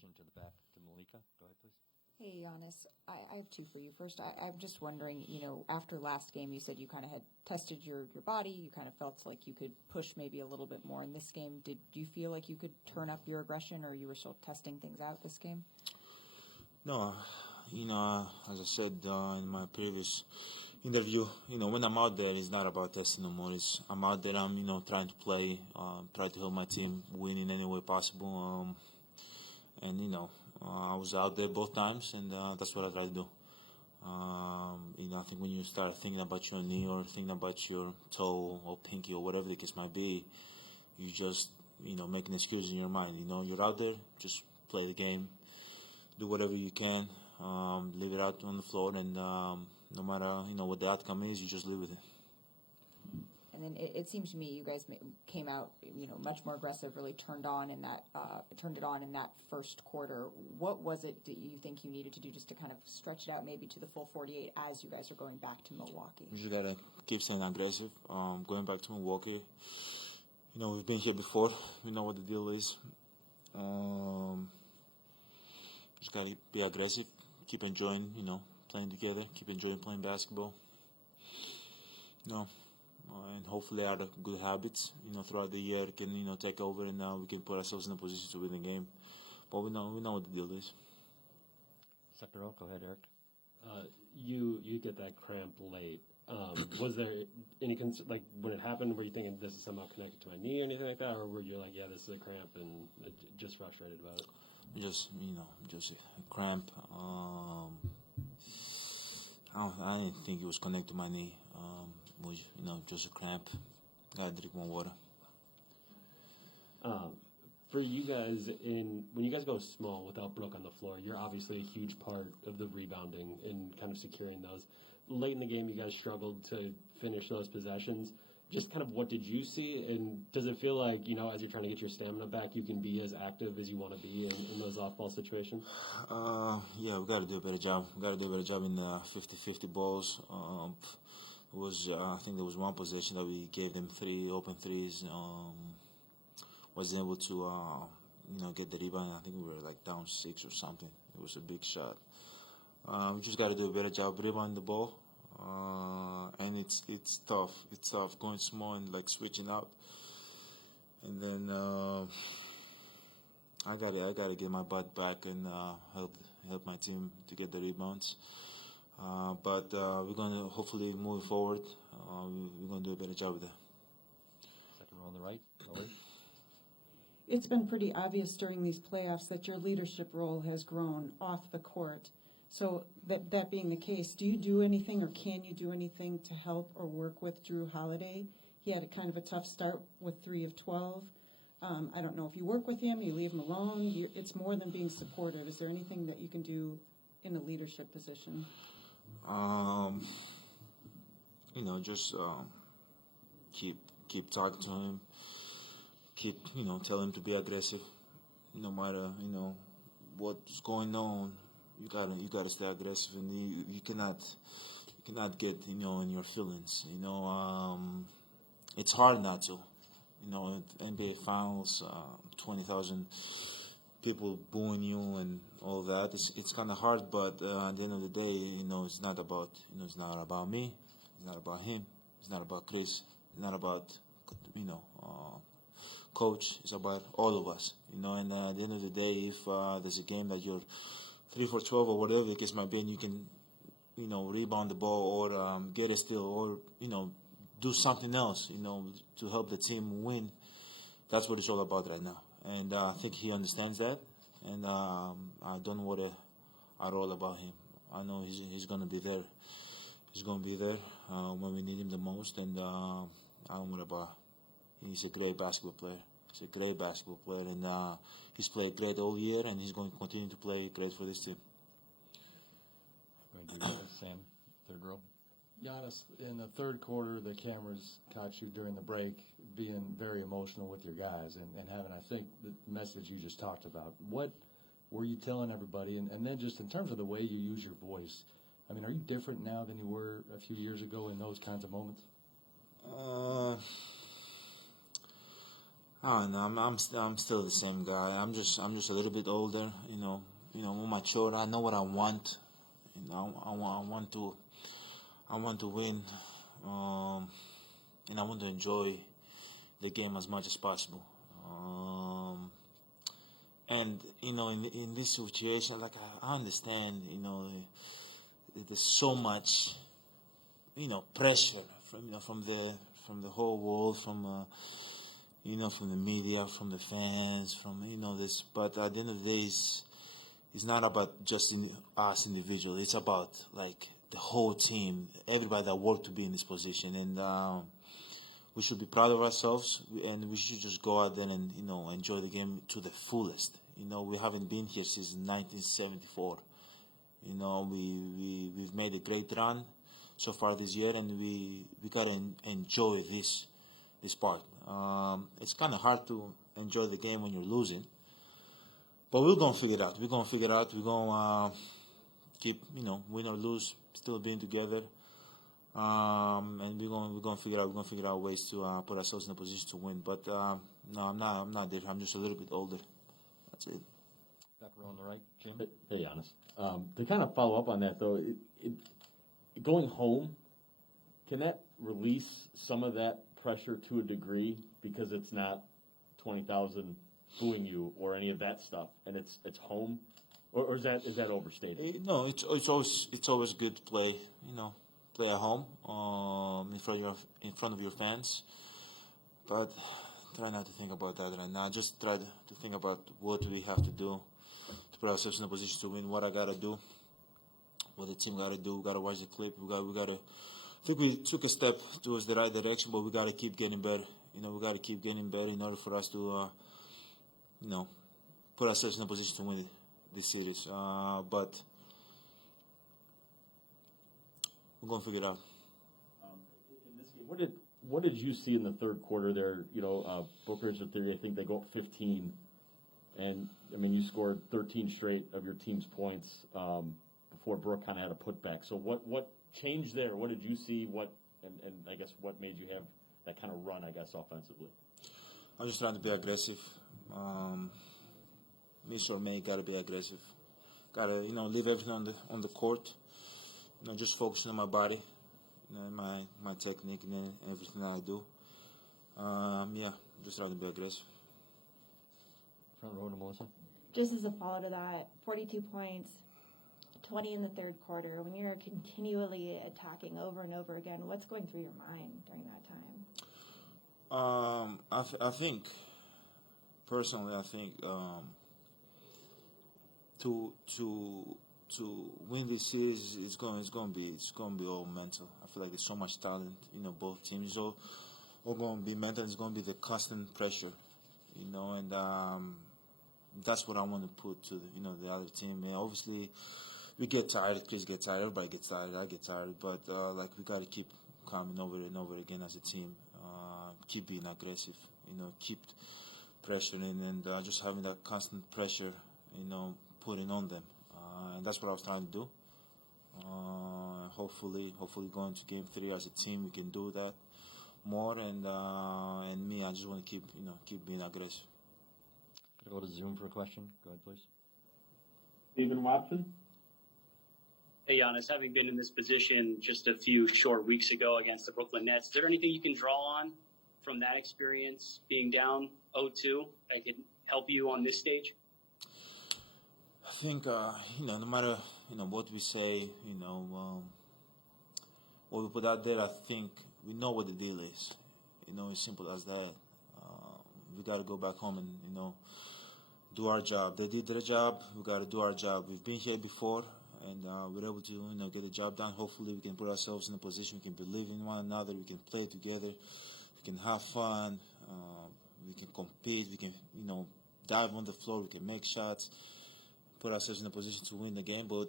question to the back to Malika. Go ahead, please. Hey, Giannis. I have two for you. First, I'm just wondering, after last game, you said you kind of had tested your body. You kind of felt like you could push maybe a little bit more in this game. Did you feel like you could turn up your aggression, or you were still testing things out this game? No, as I said in my previous interview, when I'm out there, it's not about testing no more. I'm out there, I'm, trying to play, try to help my team win in any way possible. I was out there both times, and that's what I try to do. I think when you start thinking about your knee or thinking about your toe or pinky or whatever the case might be, you just, make an excuse in your mind. You're out there, just play the game, do whatever you can, leave it out on the floor, and no matter, what the outcome is, you just live with it. And then it seems to me you guys came out, much more aggressive, really turned it on in that first quarter. What was it that you think you needed to do just to kind of stretch it out maybe to the full 48 as you guys are going back to Milwaukee? You just gotta keep staying aggressive. Going back to Milwaukee, we've been here before. We know what the deal is. Just gotta be aggressive. Keep enjoying, playing together. Keep enjoying playing basketball. And hopefully out of good habits, throughout the year can, take over, and we can put ourselves in a position to win the game. But we know what the deal is. Second row, go ahead, Eric. You get that cramp late. Was there any when it happened, were you thinking this is somehow connected to my knee or anything like that, or were you like, yeah, this is a cramp and just frustrated about it? Just a cramp. I didn't think it was connected to my knee. It was, just a cramp. Gotta drink more water. For you guys, when you guys go small without Brooke on the floor, you're obviously a huge part of the rebounding and kind of securing those. Late in the game, you guys struggled to finish those possessions. Just kind of what did you see, and does it feel like, as you're trying to get your stamina back, you can be as active as you want to be in those off-ball situations? Yeah, we got to do a better job. We got to do a better job in the 50-50 balls. I think there was one possession that we gave them 3 open threes. Wasn't able to, get the rebound. I think we were like down 6 or something. It was a big shot. We just got to do a better job rebounding the ball. And it's tough. It's tough going small and switching up. And then I gotta get my butt back and help my team to get the rebounds. But we're gonna hopefully move forward. We're gonna do a better job with that. Second row on the right, Ellie. It's been pretty obvious during these playoffs that your leadership role has grown off the court. So that being the case, do you do anything or can you do anything to help or work with Drew Holiday? He had a kind of a tough start with 3 of 12. I don't know if you work with him, you leave him alone. It's more than being supportive. Is there anything that you can do in a leadership position? Just keep talking to him. Keep, tell him to be aggressive. No matter, what's going on. You gotta stay aggressive, and you cannot get in your feelings. It's hard not to. NBA Finals, 20,000 people booing you and all that. It's kind of hard, but at the end of the day, it's not about it's not about me, it's not about him, it's not about Chris, it's not about coach. It's about all of us. And at the end of the day, if there's a game that you're 3 for 12 or whatever the case might be, and you can, rebound the ball or get a steal or, do something else, to help the team win. That's what it's all about right now. And I think he understands that. And I don't worry at all about him. I know he's going to be there. He's going to be there when we need him the most. And I don't worry about him. He's a great basketball player. He's a great basketball player, and he's played great all year, and he's going to continue to play great for this team. Sam, third row. Giannis, in the third quarter, the cameras caught you during the break being very emotional with your guys and having, I think, the message you just talked about. What were you telling everybody? And then just in terms of the way you use your voice, I mean, are you different now than you were a few years ago in those kinds of moments? Oh no, I'm still the same guy. I'm just a little bit older. More mature. I know what I want. I want to win, and I want to enjoy the game as much as possible. And in this situation, like I understand, there's so much, pressure from the whole world, from the media, from the fans, from this. But at the end of the day, it's not about just us individually. It's about like the whole team, everybody that worked to be in this position, and we should be proud of ourselves, and we should just go out there and enjoy the game to the fullest. We haven't been here since 1974. We've made a great run so far this year, and we gotta enjoy this part. It's kind of hard to enjoy the game when you're losing, but we're gonna figure it out. We're gonna keep win or lose, still being together. And we're gonna figure out ways to put ourselves in a position to win. But no, I'm not there. I'm just a little bit older. That's it. Back row on the right, Jim. Hey, Giannis. To kind of follow up on that, though, going home, can that release some of that pressure to a degree because it's not 20,000 booing you or any of that stuff, and it's home, or is that overstated? No, it's always good to play. Play at home, in front of your fans. But try not to think about that right now. Just try to think about what we have to do to put ourselves in a position to win. What I gotta do, what the team gotta do. We gotta watch the clip. We gotta. I think we took a step towards the right direction, but we gotta keep getting better. We gotta keep getting better in order for us to, put ourselves in a position to win this series. But we're gonna figure it out. What did you see in the third quarter there? Brokerage of theory, I think they go up 15, and I mean you scored 13 straight of your team's points before Brooke kind of had a putback. So what changed there? What did you see? And I guess what made you have that kind of run? I guess offensively. I'm just trying to be aggressive. Miss or May gotta be aggressive. Gotta leave everything on the court. Just focusing on my body, my technique, and everything that I do. Just trying to be aggressive. Front row to Melissa. Just as a follow to that, 42 points, 20 in the third quarter. When you're continually attacking over and over again, what's going through your mind during that time? I think, personally, to win this series, it's going to be all mental. I feel like there's so much talent, both teams. So all going to be mental. It's going to be the constant pressure, and that's what I want to put to the other team. And obviously, we get tired. Kids get tired. Everybody gets tired. I get tired. But we got to keep coming over and over again as a team. Keep being aggressive. Keep pressuring and just having that constant pressure. Putting on them. And that's what I was trying to do. Hopefully going to Game 3 as a team, we can do that more. And me, I just want to keep being aggressive. Could I go to Zoom for a question? Go ahead, please. Stephen Watson. Hey, Giannis, having been in this position just a few short weeks ago against the Brooklyn Nets, is there anything you can draw on from that experience, being down 0-2, that could help you on this stage? I think, no matter, what we say, what we put out there, I think we know what the deal is. It's simple as that. We got to go back home and, do our job. They did their job. We got to do our job. We've been here before, and we're able to, get the job done. Hopefully we can put ourselves in a position we can believe in one another. We can play together. We can have fun. We can compete. We can, dive on the floor. We can make shots. Put ourselves in a position to win the game, but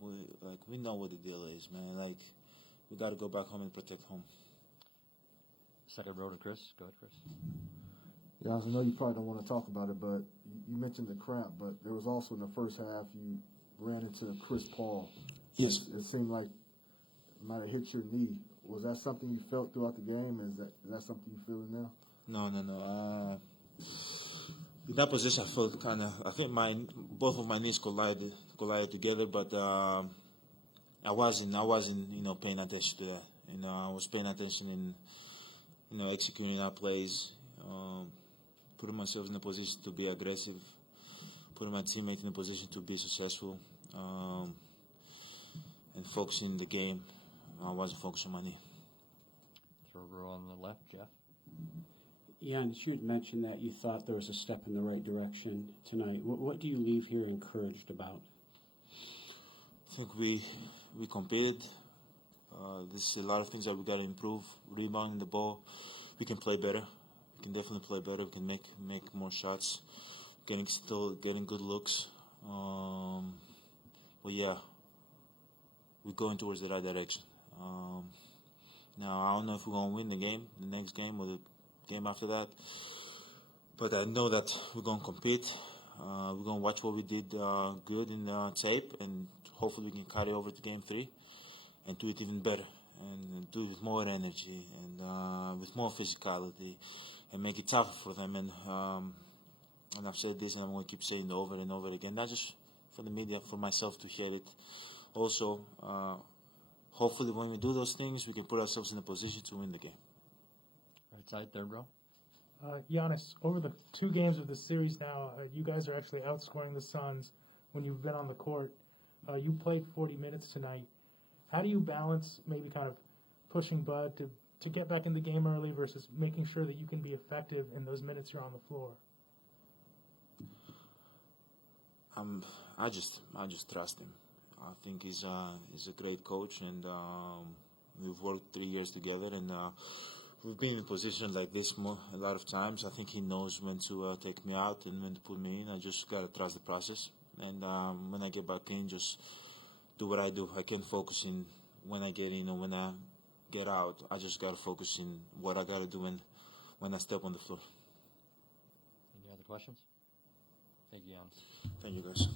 we know what the deal is, man. We got to go back home and protect home. Second row to Chris. Go ahead, Chris. Yeah, I know you probably don't want to talk about it, but you mentioned the cramp, but there was also in the first half you ran into Chris Paul. Yes. It seemed like it might have hit your knee. Was that something you felt throughout the game? Is that something you feeling now? No. In that position, I felt I think both of my knees collided together, but I wasn't, paying attention to that. I was paying attention in, executing our plays, putting myself in a position to be aggressive, putting my teammates in a position to be successful, and focusing the game. I wasn't focusing on my knee. Third row on the left, Jeff. Giannis, you had mentioned that you thought there was a step in the right direction tonight. What do you leave here encouraged about? I think we competed. There's a lot of things that we got to improve. Rebounding the ball, we can play better. We can definitely play better. We can make more shots. Still getting good looks. But yeah, we're going towards the right direction. Now I don't know if we're gonna win the next game, or the game after that. But I know that we're gonna compete. We're gonna watch what we did good in tape, and hopefully we can carry over to game 3 and do it even better, and do it with more energy and with more physicality, and make it tougher for them. And I've said this, and I'm going to keep saying it over and over again, not just for the media, for myself to hear it. Also, hopefully when we do those things, we can put ourselves in a position to win the game. Right side, third row. Giannis, over the 2 games of the series now, you guys are actually outscoring the Suns when you've been on the court. You played 40 minutes tonight. How do you balance maybe kind of pushing Bud to get back in the game early versus making sure that you can be effective in those minutes you're on the floor? I just trust him. I think he's a great coach, and we've worked 3 years together, and we've been in positions like this a lot of times. I think he knows when to take me out and when to put me in. I just gotta trust the process, and when I get back in, just do what I do. I can't focus in when I get in or when I get out. I just gotta focus in what I gotta do when I step on the floor. Any other questions? Thank you, Giannis. Thank you, guys.